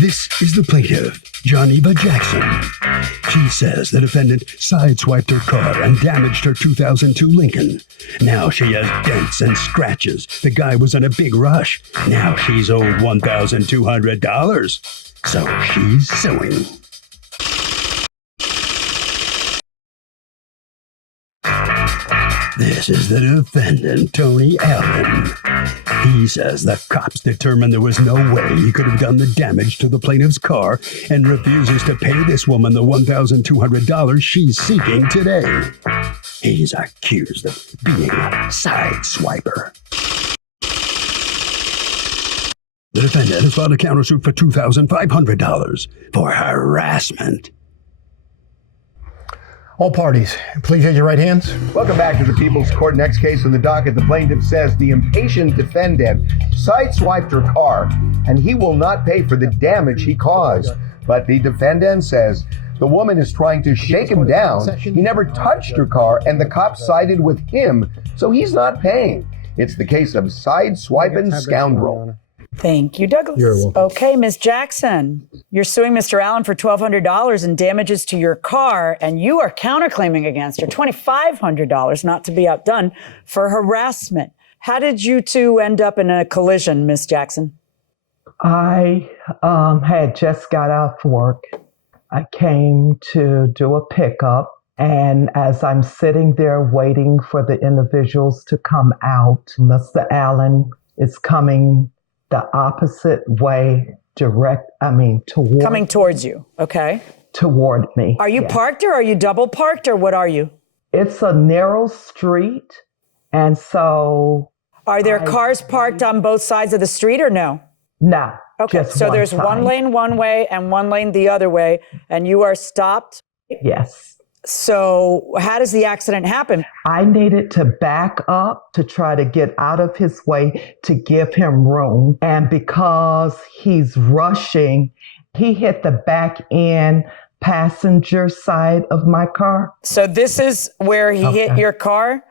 This is the plaintiff, Johneva Jackson. She says the defendant sideswiped her car and damaged her 2002 Lincoln. Now she has dents and scratches. The guy was in a big rush. Now she's owed $1,200. So she's suing. This is the defendant, Tony Allen. He says the cops determined there was no way he could have done the damage to the plaintiff's car and refuses to pay this woman the $1,200 she's seeking today. He's accused of being a sideswiper. The defendant has filed a countersuit for $2,500 for harassment. All parties, please raise your right hands. Welcome back to the People's Court. Next case in the docket, the plaintiff says the impatient defendant sideswiped her car and he will not pay for the damage he caused. But the defendant says the woman is trying to shake him down. He never touched her car and the cops sided with him, so he's not paying. It's the case of sideswiping scoundrel. Thank you, Douglas. You're welcome. Okay, Ms. Jackson, you're suing Mr. Allen for $1,200 in damages to your car, and you are counterclaiming against her $2,500, not to be outdone, for harassment. How did you two end up in a collision, Ms. Jackson? I had just got off work. I came to do a pickup, and as I'm sitting there waiting for the individuals to come out, Mr. Allen is coming the opposite way, toward Coming towards you, okay. Toward me. Are you parked or are you double parked or what are you? It's a narrow street, and so... Are there cars parked on both sides of the street or no? No, okay, just so one there's side. one lane one way and one lane the other way, and you are stopped? Yes. So how does the accident happen? I needed to back up to try to get out of his way to give him room. And because he's rushing, he hit the back end passenger side of my car. So this is where he hit your car?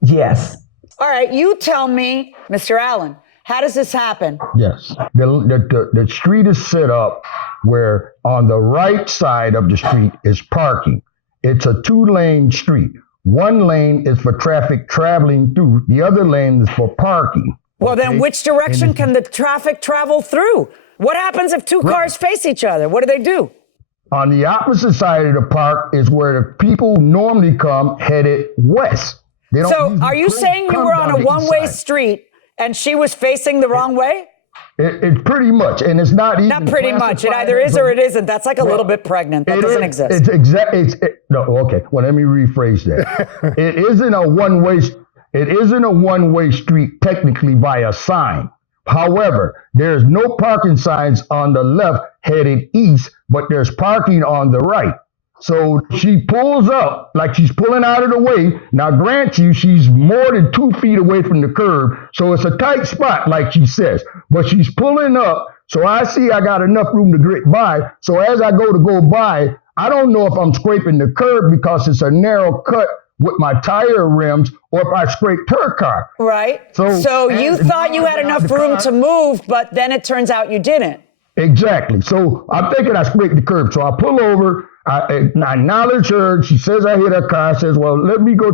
Yes. All right, you tell me, Mr. Allen, how does this happen? Yes. The street is set up where on the right side of the street is parking. It's a 2-lane street. One lane is for traffic traveling through. The other lane is for parking. Well, then which direction can the traffic travel through? What happens if two cars face each other? What do? On the opposite side of the park is where the people normally come headed west. So are you saying you were on a one-way street and she was facing the wrong way? It's pretty much, and it's not even. Not pretty much. It either is or it isn't. That's like a little bit pregnant. That doesn't exist. No, okay. Well, let me rephrase that. It isn't a one-way. It isn't a one-way street technically by a sign. However, there's no parking signs on the left headed east, but there's parking on the right. So she pulls up like she's pulling out of the way. Now, grant you, she's more than 2 feet away from the curb. So it's a tight spot, like she says. But she's pulling up. So I see I got enough room to get by. So as I go by, I don't know if I'm scraping the curb because it's a narrow cut with my tire rims or if I scraped her car. Right. So you thought you had enough room to move, but then it turns out you didn't. Exactly. So I'm thinking I scraped the curb. So I pull over. I acknowledge her. She says I hit her car. I says, well, let me go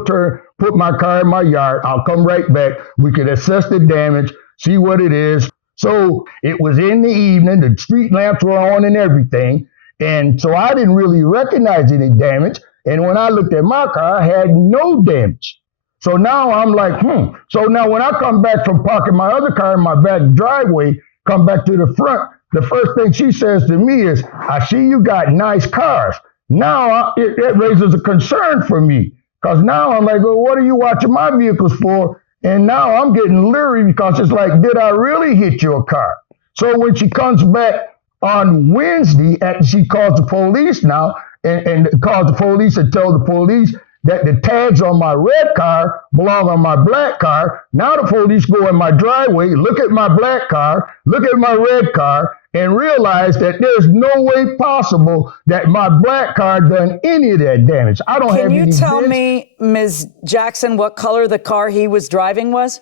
put my car in my yard. I'll come right back. We can assess the damage, see what it is. So it was in the evening. The street lamps were on and everything. And so I didn't really recognize any damage. And when I looked at my car, I had no damage. So now I'm like, So now when I come back from parking my other car in my back driveway, come back to the front, the first thing she says to me is, I see you got nice cars. Now it raises a concern for me because now I'm like, well, what are you watching my vehicles for? And now I'm getting leery because it's like, did I really hit your car? So when she comes back on Wednesday, she calls the police now and calls the police and tells the police that the tags on my red car belong on my black car. Now the police go in my driveway, look at my black car, look at my red car, and realize that there's no way possible that my black car done any of that damage. I don't have any. Can you tell me, Ms. Jackson, what color the car he was driving was?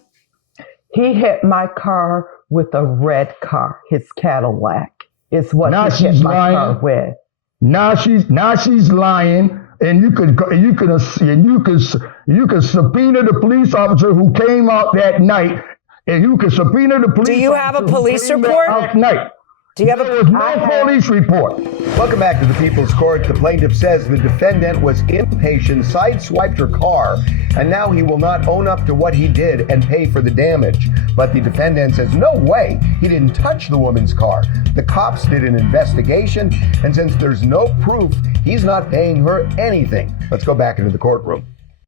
He hit my car with a red car, his Cadillac. is what Now he hit she's my lying. car with. Now she's lying, and you can subpoena the police officer who came out that night, and you can subpoena the police. Do you have a officer who police came report? That night. Do you have There was no I police report. Welcome back to the People's Court. The plaintiff says the defendant was impatient, sideswiped her car, and now he will not own up to what he did and pay for the damage. But the defendant says, no way, he didn't touch the woman's car. The cops did an investigation, and since there's no proof, he's not paying her anything. Let's go back into the courtroom.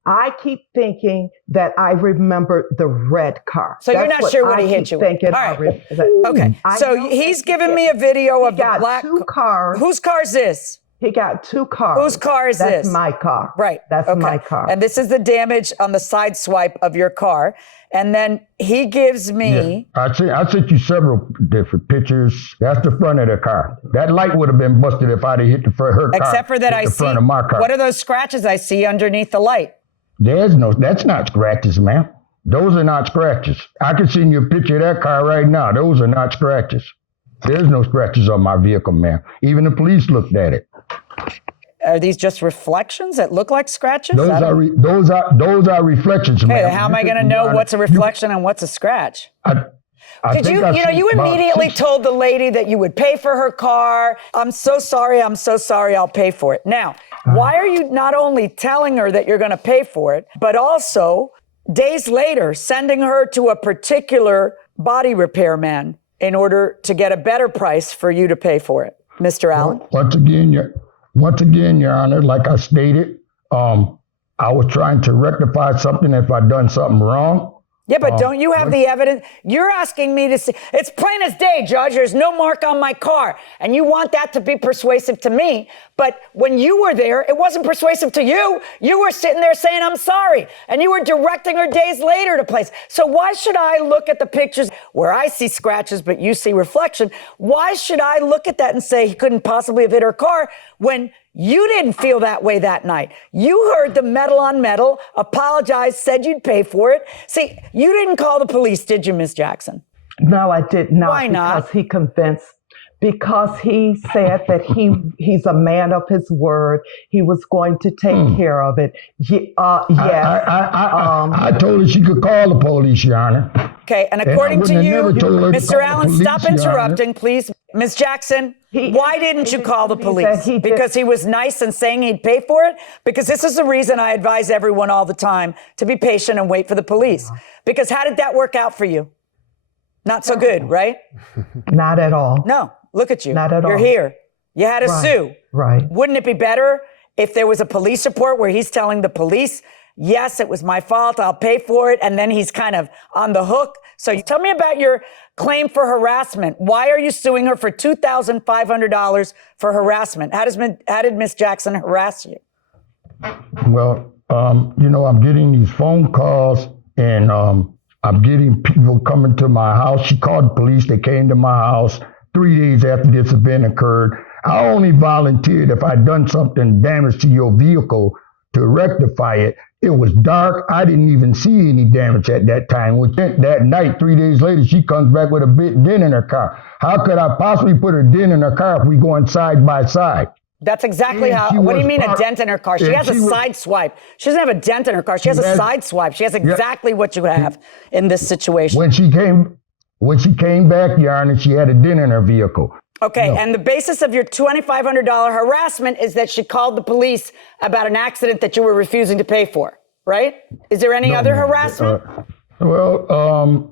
I keep thinking that I remember the red car. So you're not sure what he hit you with. Thinking All right. Okay. I So know he's that given me a video of the got black. two cars. Whose car is this? He got two cars. Whose car is That's this? my car. Right. That's Okay. my car. And this is the damage on the side swipe of your car. And then he gives me. I sent you several different pictures. That's the front of the car. That light would have been busted if I'd have hit her car. Except for that, hit I the see. front of my car. What are those scratches I see underneath the light? That's not scratches, ma'am. Those are not scratches. I can send you a picture of that car right now. Those are not scratches. There's no scratches on my vehicle, ma'am. Even the police looked at it. Are these just reflections that look like scratches? Those are reflections, Hey, ma'am. how am I going to know what's a reflection and what's a scratch? Did You immediately told the lady that you would pay for her car. I'm so sorry, I'll pay for it. Now, why are you not only telling her that you're going to pay for it, but also days later sending her to a particular body repairman in order to get a better price for you to pay for it, Mr. Allen? Once again, Your Honor, like I stated, I was trying to rectify something if I'd done something wrong. Yeah, but don't you have the evidence? You're asking me to see. It's plain as day, Judge. There's no mark on my car. And you want that to be persuasive to me. But when you were there, it wasn't persuasive to you. You were sitting there saying, I'm sorry. And you were directing her days later to place. So why should I look at the pictures where I see scratches, but you see reflection? Why should I look at that and say he couldn't possibly have hit her car when you didn't feel that way that night? You heard the metal on metal, apologized, said you'd pay for it. See, you didn't call the police, did you, Ms. Jackson? No, I did not. Why not? Because he said that he's a man of his word. He was going to take care of it. Yes. I told her she could call the police, Your Honor. Okay, and according to you, Mr. Allen, police, stop interrupting, please. Ms. Jackson, why didn't you call the police? Because he was nice and saying he'd pay for it? Because this is the reason I advise everyone all the time to be patient and wait for the police. Because how did that work out for you? Not so good, right? Not at all. No, look at you. Not at all. You're here. You had to sue. Right. Wouldn't it be better if there was a police report where he's telling the police, yes, it was my fault, I'll pay for it, and then he's kind of on the hook? So you tell me about your claim for harassment. Why are you suing her for $2,500 for harassment? How did Miss Jackson harass you? Well, I'm getting these phone calls, and I'm getting people coming to my house. She called the police. They came to my house 3 days after this event occurred. I only volunteered if I'd done something damage to your vehicle to rectify it. It was dark. I didn't even see any damage at that time. That night, 3 days later, she comes back with a big dent in her car. How could I possibly put a dent in her car if we going side by side? That's exactly how. What do you mean a dent in her car? She has a side swipe. She doesn't have a dent in her car. She has a side swipe. She has exactly what you have in this situation. When she came back, Your Honor, she had a dent in her vehicle. Okay, and the basis of your $2,500 harassment is that she called the police about an accident that you were refusing to pay for, right? Is there any other harassment? The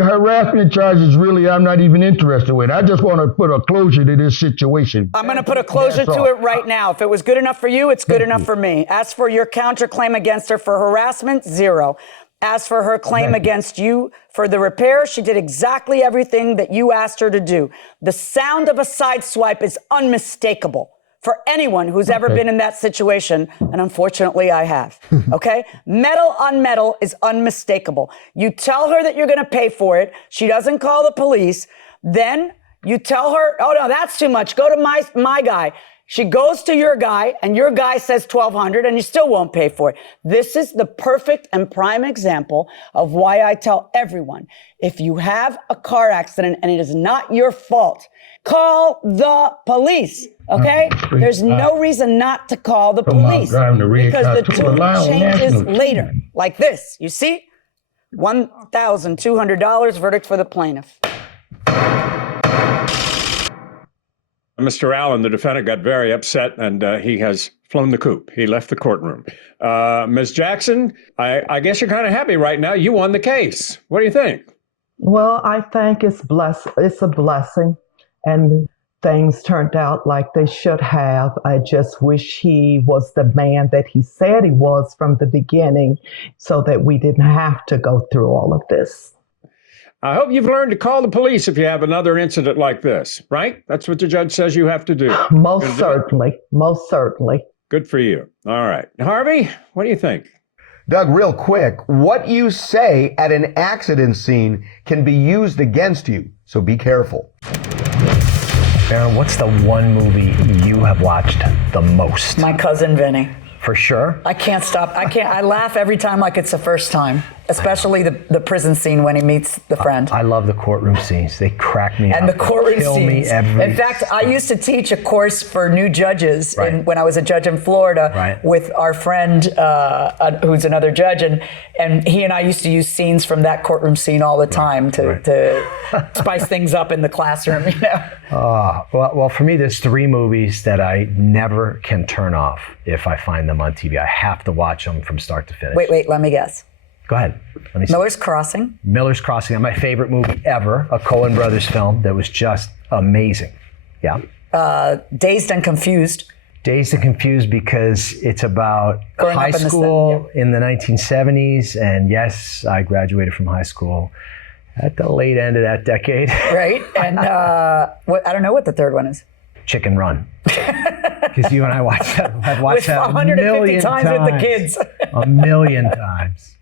harassment charges, really, I'm not even interested with. I just want to put a closure to this situation. I'm going to put a closure to it right now. If it was good enough for you, it's good enough for me. As for your counterclaim against her for harassment, 0. As for her claim against you for the repair, she did exactly everything that you asked her to do. The sound of a side swipe is unmistakable for anyone who's ever been in that situation, and unfortunately I have, okay? Metal on metal is unmistakable. You tell her that you're gonna pay for it, she doesn't call the police, then you tell her, oh no, that's too much, go to my guy. She goes to your guy and your guy says $1,200 and you still won't pay for it. This is the perfect and prime example of why I tell everyone, if you have a car accident and it is not your fault, call the police. Okay? There's no reason not to call the police because the tune changes later. Like this. You see? $1,200 verdict for the plaintiff. Mr. Allen, the defendant, got very upset and he has flown the coop. He left the courtroom. Ms. Jackson, I guess you're kind of happy right now. You won the case. What do you think? Well, I think it's a blessing, and things turned out like they should have. I just wish he was the man that he said he was from the beginning so that we didn't have to go through all of this. I hope you've learned to call the police if you have another incident like this, right? That's what the judge says you have to do. Most certainly. Most certainly. Good for you. All right. Harvey, what do you think? Doug, real quick, what you say at an accident scene can be used against you, so be careful. Aaron, what's the one movie you have watched the most? My Cousin Vinny. For sure. I can't stop. I laugh every time like it's the first time, especially the prison scene when he meets the friend. I love the courtroom scenes. They crack me up. And the courtroom Kill scenes. Me every in fact, I used to teach a course for new judges when I was a judge in Florida with our friend who's another judge, and he and I used to use scenes from that courtroom scene all the time to spice things up in the classroom. You know. Well, for me, there's three movies that I never can turn off if I find them on TV. I have to watch them from start to finish. Wait, let me guess. Go ahead. Let me see. Miller's Crossing. Miller's Crossing, my favorite movie ever, a Coen Brothers film that was just amazing. Yeah. Dazed and Confused. Dazed and Confused because it's about Growing high up in the school in the 1970s. And yes, I graduated from high school at the late end of that decade. Right. And I don't know what the third one is. Chicken Run. Because you and I watched that. I've watched that 150 times with the kids. A million times.